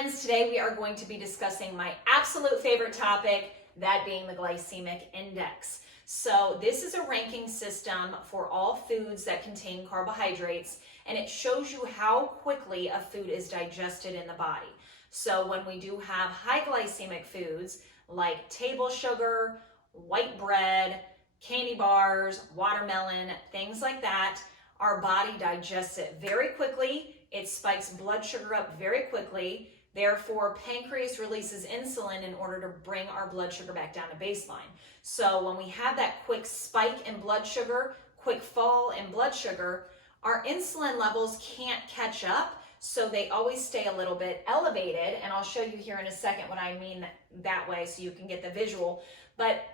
friends, today we are going to be discussing my absolute favorite topic, that being the glycemic index. So this is a ranking system for all foods that contain carbohydrates, and it shows you how quickly a food is digested in the body. So when we do have high glycemic foods like table sugar, white bread, candy bars, watermelon, things like that, our body digests it very quickly. It spikes blood sugar up very quickly. Therefore, pancreas releases insulin in order to bring our blood sugar back down to baseline. So when we have that quick spike in blood sugar, quick fall in blood sugar, our insulin levels can't catch up, so they always stay a little bit elevated. And I'll show you here in a second what I mean that way so you can get the visual. But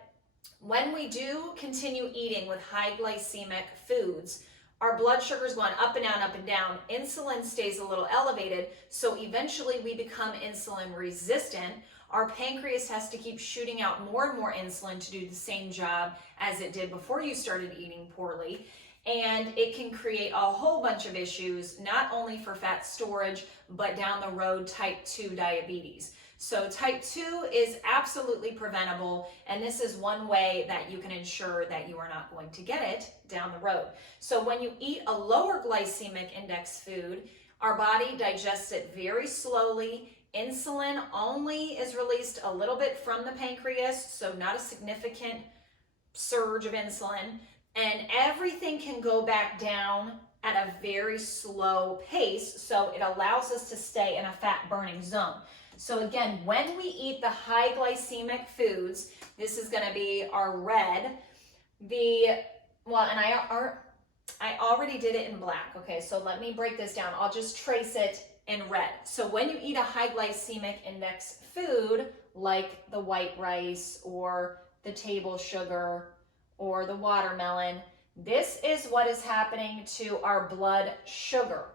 when we do continue eating with high glycemic foods, our blood sugar is going up and down, up and down. Insulin stays a little elevated, so eventually we become insulin resistant. Our pancreas has to keep shooting out more and more insulin to do the same job as it did before you started eating poorly. And it can create a whole bunch of issues, not only for fat storage, but down the road, type 2 diabetes. So type 2 is absolutely preventable, and this is one way that you can ensure that you are not going to get it down the road. So when you eat a lower glycemic index food, our body digests it very slowly. Insulin only is released a little bit from the pancreas, so not a significant surge of insulin, and everything can go back down at a very slow pace, so it allows us to stay in a fat burning zone. So again, when we eat the high glycemic foods, this is going to be our red. I already did it in black. Okay, so let me break this down. I'll just trace it in red. So when you eat a high glycemic index food, like the white rice or the table sugar or the watermelon, this is what is happening to our blood sugar.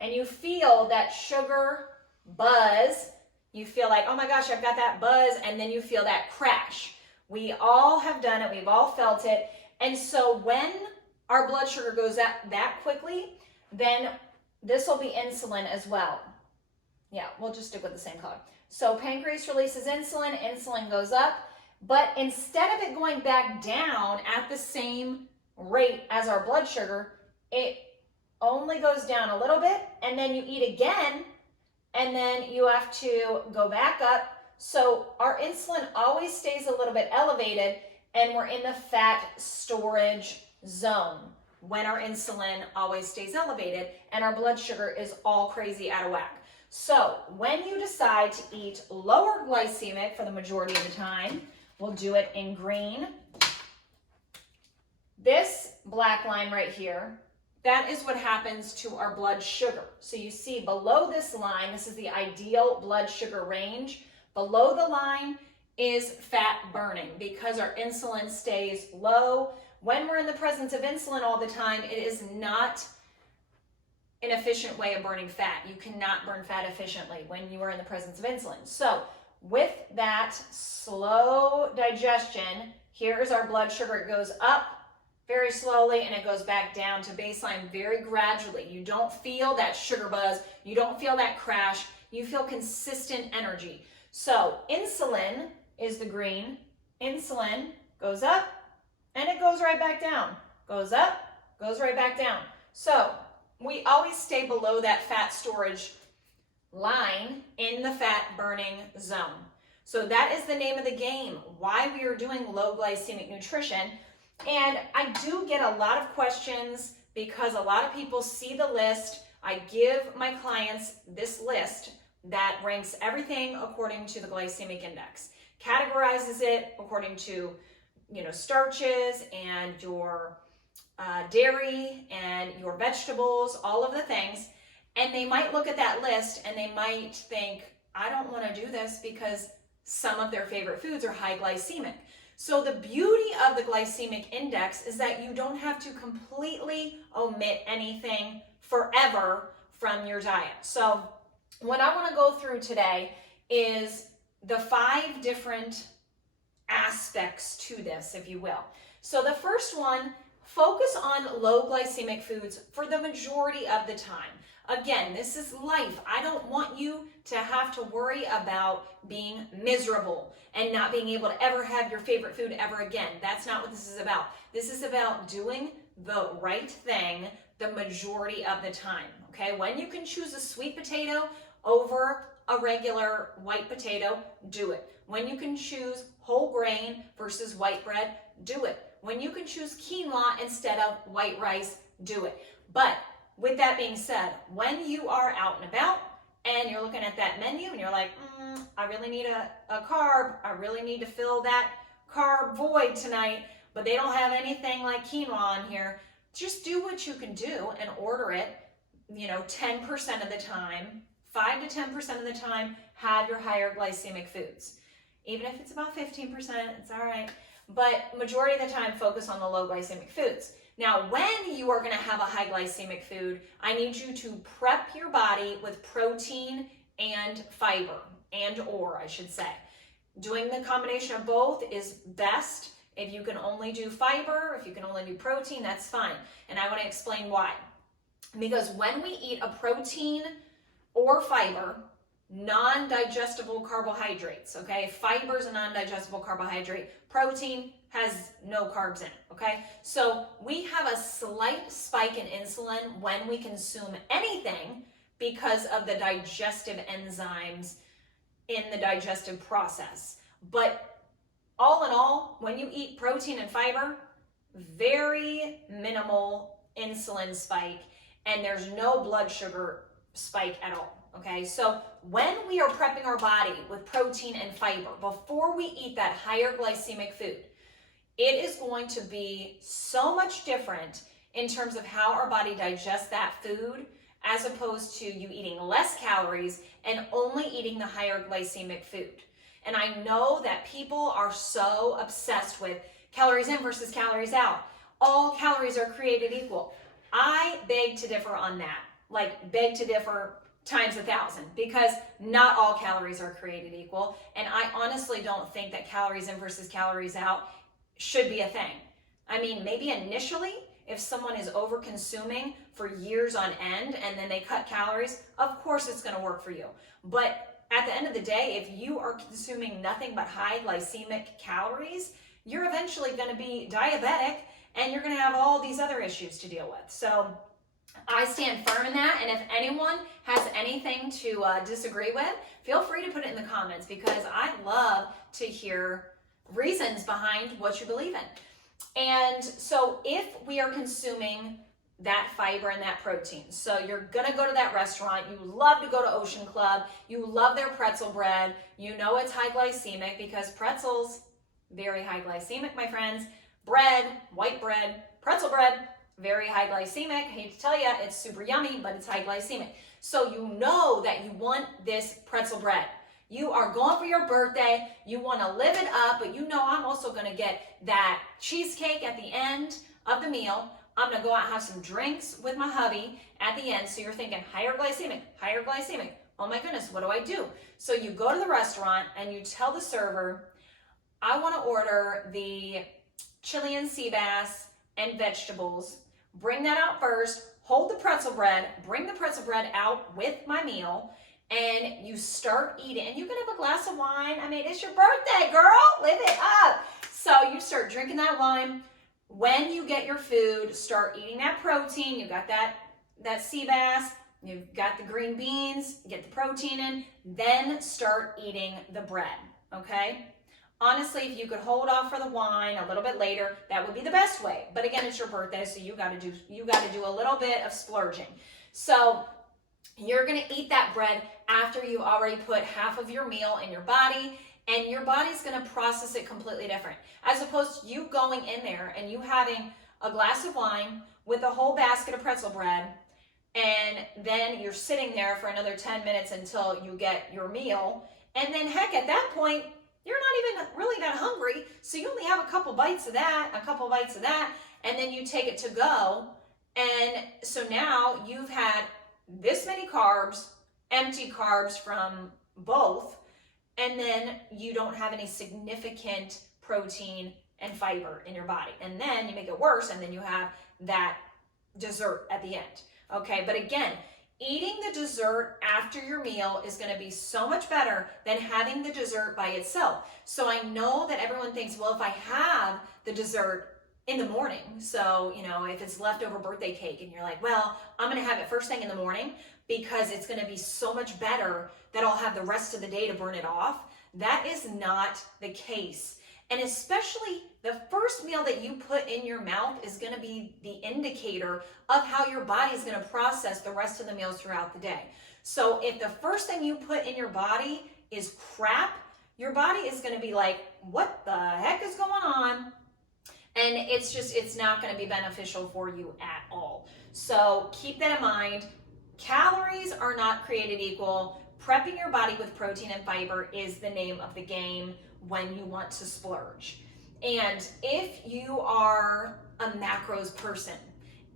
And you feel that sugar buzz. You feel like, oh my gosh, I've got that buzz, and then you feel that crash. We all have done it. We've all felt it. And so when our blood sugar goes up that quickly, then this will be insulin as well. Yeah, we'll just stick with the same color. So pancreas releases insulin, insulin goes up, but instead of it going back down at the same rate as our blood sugar, it only goes down a little bit, and then you eat again, and then you have to go back up. So our insulin always stays a little bit elevated, and we're in the fat storage zone when our insulin always stays elevated and our blood sugar is all crazy out of whack. So when you decide to eat lower glycemic for the majority of the time, we'll do it in green. This black line right here, that is what happens to our blood sugar. So you see below this line, this is the ideal blood sugar range. Below the line is fat burning because our insulin stays low. When we're in the presence of insulin all the time, it is not an efficient way of burning fat. You cannot burn fat efficiently when you are in the presence of insulin. So with that slow digestion, here's our blood sugar. It goes up very slowly, and it goes back down to baseline very gradually. You don't feel that sugar buzz. You don't feel that crash. You feel consistent energy. So insulin is the green. Insulin goes up, and it goes right back down. Goes up, goes right back down. So we always stay below that fat storage line in the fat burning zone. So that is the name of the game, why we are doing low glycemic nutrition. And I do get a lot of questions because a lot of people see the list. I give my clients this list that ranks everything according to the glycemic index, categorizes it according to, starches and your dairy and your vegetables, all of the things. And they might look at that list and they might think, I don't want to do this because some of their favorite foods are high glycemic. So the beauty of the glycemic index is that you don't have to completely omit anything forever from your diet. So what I want to go through today is the 5 different aspects to this, if you will. So the first one, focus on low glycemic foods for the majority of the time. Again, this is life. I don't want you to have to worry about being miserable and not being able to ever have your favorite food ever again. That's not what this is about. This is about doing the right thing the majority of the time, okay? When you can choose a sweet potato over a regular white potato, do it. When you can choose whole grain versus white bread, do it. When you can choose quinoa instead of white rice, do it. But with that being said, when you are out and about and you're looking at that menu and you're like, I really need a carb, I really need to fill that carb void tonight, but they don't have anything like quinoa on here, just do what you can do and order it, 10% of the time, 5 to 10% of the time, have your higher glycemic foods. Even if it's about 15%, it's all right. But majority of the time, focus on the low glycemic foods. Now, when you are going to have a high glycemic food, I need you to prep your body with protein and fiber, I should say. Doing the combination of both is best. If you can only do fiber, if you can only do protein, that's fine. And I want to explain why. Because when we eat a protein or fiber, non-digestible carbohydrates, okay? Fiber is a non-digestible carbohydrate. Protein has no carbs in it, okay? So we have a slight spike in insulin when we consume anything because of the digestive enzymes in the digestive process. But all in all, when you eat protein and fiber, very minimal insulin spike, and there's no blood sugar spike at all. Okay, so when we are prepping our body with protein and fiber before we eat that higher glycemic food, it is going to be so much different in terms of how our body digests that food as opposed to you eating less calories and only eating the higher glycemic food. And I know that people are so obsessed with calories in versus calories out. All calories are created equal. I beg to differ on that, beg to differ times 1,000, because not all calories are created equal. And I honestly don't think that calories in versus calories out should be a thing. I mean, maybe initially, if someone is over consuming for years on end and then they cut calories, of course it's going to work for you. But at the end of the day, if you are consuming nothing but high glycemic calories, you're eventually going to be diabetic and you're going to have all these other issues to deal with. So I stand firm in that, and if anyone has anything to disagree with, feel free to put it in the comments, because I love to hear reasons behind what you believe in. And so if we are consuming that fiber and that protein, so you're gonna go to that restaurant, you love to go to Ocean Club, you love their pretzel bread, you know it's high glycemic because pretzels, very high glycemic, my friends. Bread, white bread, pretzel bread, very high glycemic. I hate to tell you, it's super yummy, but it's high glycemic. So you know that you want this pretzel bread. You are going for your birthday, you want to live it up, but you know I'm also going to get that cheesecake at the end of the meal. I'm going to go out and have some drinks with my hubby at the end. So you're thinking higher glycemic, higher glycemic. Oh my goodness, what do I do? So you go to the restaurant and you tell the server, I want to order the Chilean sea bass and vegetables. Bring that out first, hold the pretzel bread, bring the pretzel bread out with my meal, and you start eating. And you can have a glass of wine. I mean, it's your birthday, girl. Live it up. So you start drinking that wine. When you get your food, start eating that protein. You got that sea bass. You've got the green beans. Get the protein in. Then start eating the bread, okay? Honestly, if you could hold off for the wine a little bit later, that would be the best way. But again, it's your birthday, so you got to do a little bit of splurging. So you're going to eat that bread after you already put half of your meal in your body, and your body's going to process it completely different. As opposed to you going in there and you having a glass of wine with a whole basket of pretzel bread, and then you're sitting there for another 10 minutes until you get your meal. And then heck, at that point, you're not even really that hungry, so you only have a couple bites of that, and then you take it to go. And so now you've had this many carbs, empty carbs from both, and then you don't have any significant protein and fiber in your body. And then you make it worse, and then you have that dessert at the end. Okay, but again, Eating the dessert after your meal is going to be so much better than having the dessert by itself. So I know that everyone thinks, well, if I have the dessert in the morning, so, if it's leftover birthday cake and you're like, well, I'm going to have it first thing in the morning because it's going to be so much better that I'll have the rest of the day to burn it off. That is not the case. And especially the first meal that you put in your mouth is going to be the indicator of how your body is going to process the rest of the meals throughout the day. So if the first thing you put in your body is crap, your body is going to be like, what the heck is going on? And it's not going to be beneficial for you at all. So keep that in mind. Calories are not created equal. Prepping your body with protein and fiber is the name of the game when you want to splurge. And if you are a macros person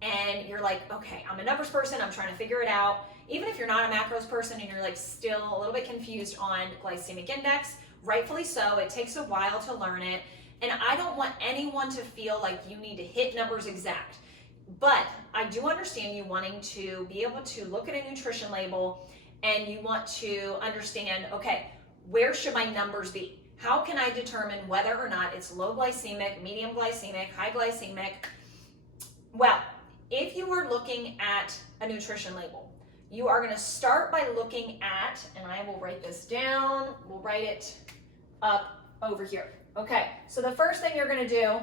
and you're like, okay, I'm a numbers person, I'm trying to figure it out. Even if you're not a macros person and you're like still a little bit confused on glycemic index, rightfully so, it takes a while to learn it. And I don't want anyone to feel like you need to hit numbers exact. But I do understand you wanting to be able to look at a nutrition label and you want to understand, okay, where should my numbers be? How can I determine whether or not it's low glycemic, medium glycemic, high glycemic? Well, if you are looking at a nutrition label, you are going to start by looking at, and I will write this down, we'll write it up over here. Okay, so the first thing you're going to do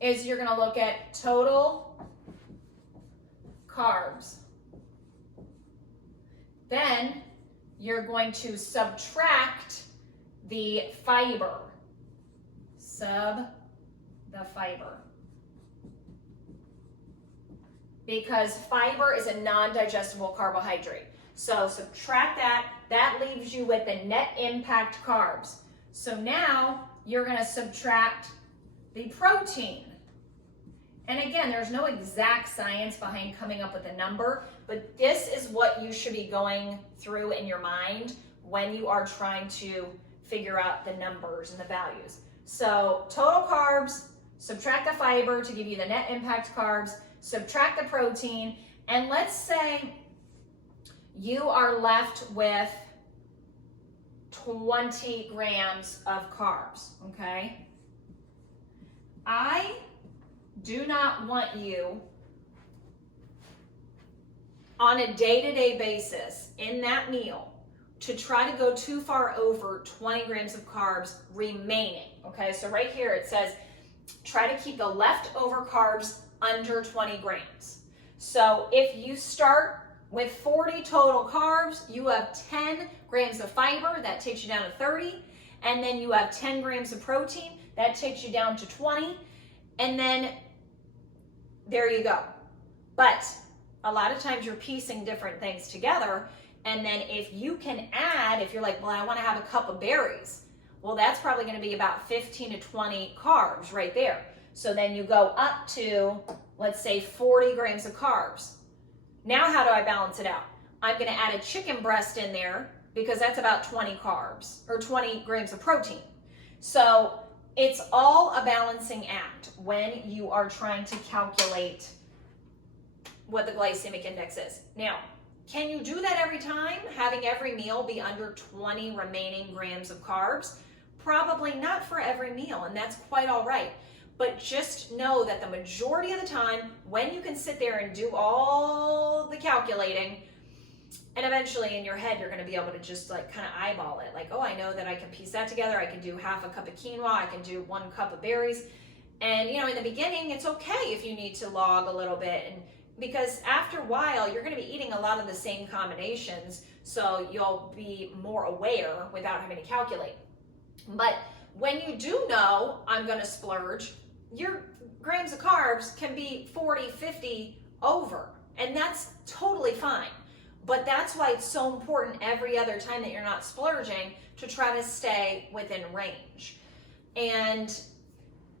is you're going to look at total carbs. Then you're going to subtract the fiber. The fiber. Because fiber is a non-digestible carbohydrate. So subtract that. That leaves you with the net impact carbs. So now you're going to subtract the protein. And again, there's no exact science behind coming up with a number, but this is what you should be going through in your mind when you are trying to figure out the numbers and the values. So total carbs, subtract the fiber to give you the net impact carbs, subtract the protein, and let's say you are left with 20 grams of carbs, okay? I do not want you on a day-to-day basis in that meal to try to go too far over 20 grams of carbs remaining, okay? So right here it says, try to keep the leftover carbs under 20 grams. So if you start with 40 total carbs, you have 10 grams of fiber, that takes you down to 30, and then you have 10 grams of protein, that takes you down to 20, and then there you go. But a lot of times you're piecing different things together, and then if you can add, if you're like, well, I want to have a cup of berries, well, that's probably going to be about 15 to 20 carbs right there. So then you go up to, let's say, 40 grams of carbs. Now how do I balance it out? I'm going to add a chicken breast in there because that's about 20 carbs or 20 grams of protein. So it's all a balancing act when you are trying to calculate what the glycemic index is. Now, can you do that every time, having every meal be under 20 remaining grams of carbs? Probably not for every meal, and that's quite all right. But just know that the majority of the time, when you can sit there and do all the calculating, and eventually in your head, you're going to be able to just like kind of eyeball it. Like, oh, I know that I can piece that together. I can do half a cup of quinoa. I can do 1 cup of berries. And, you know, in the beginning, it's okay if you need to log a little bit. And because after a while, you're going to be eating a lot of the same combinations. So you'll be more aware without having to calculate. But when you do know I'm going to splurge, your grams of carbs can be 40, 50 over. And that's totally fine. But that's why it's so important every other time that you're not splurging to try to stay within range. And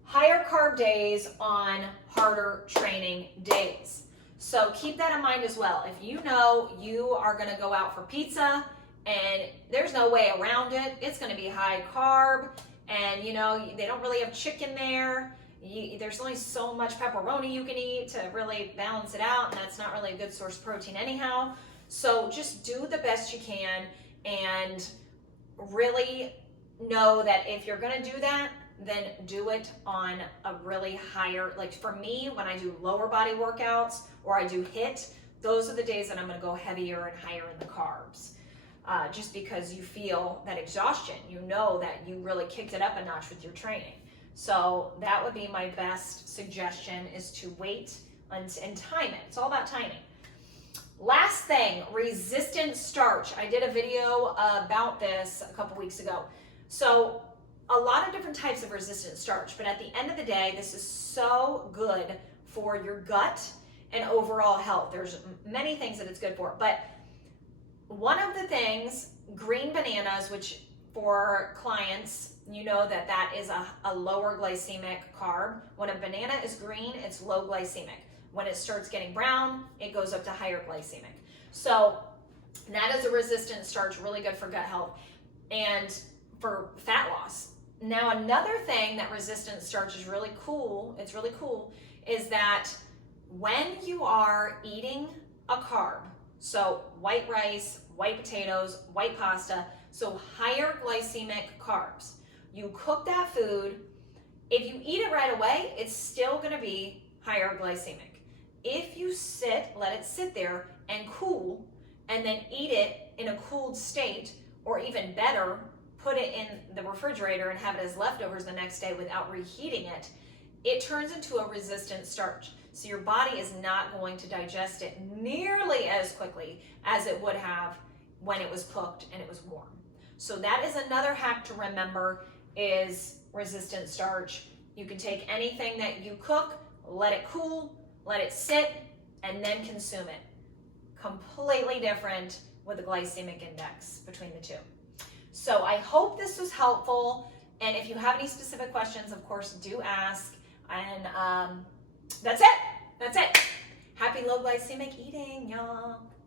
higher carb days on harder training days. So keep that in mind as well. If you know you are going to go out for pizza and there's no way around it, it's going to be high carb, and you know they don't really have chicken there. There's only so much pepperoni you can eat to really balance it out, and that's not really a good source of protein anyhow. So just do the best you can, and really know that if you're going to do that, then do it on a really higher, like for me, when I do lower body workouts or I do HIIT, those are the days that I'm going to go heavier and higher in the carbs. Just because you feel that exhaustion, you know that you really kicked it up a notch with your training. So that would be my best suggestion, is to wait and time it. It's all about timing. Last thing, resistant starch. I did a video about this a couple weeks ago. So a lot of different types of resistant starch, but at the end of the day, this is so good for your gut and overall health. There's many things that it's good for, but one of the things, green bananas, which for clients, you know that that is a lower glycemic carb. When a banana is green, it's low glycemic. When it starts getting brown, it goes up to higher glycemic. So that is a resistant starch, really good for gut health and for fat loss. Now, another thing that resistant starch is really cool, is that when you are eating a carb, so white rice, white potatoes, white pasta, so higher glycemic carbs, you cook that food, if you eat it right away, it's still gonna be higher glycemic. If you let it sit there and cool, and then eat it in a cooled state, or even better, put it in the refrigerator and have it as leftovers the next day without reheating it, it turns into a resistant starch. So your body is not going to digest it nearly as quickly as it would have when it was cooked and it was warm. So that is another hack to remember, is resistant starch. You can take anything that you cook, let it cool, let it sit, and then consume it. Completely different with the glycemic index between the two. So I hope this was helpful. And if you have any specific questions, of course, do ask. And that's it. Happy low glycemic eating, y'all.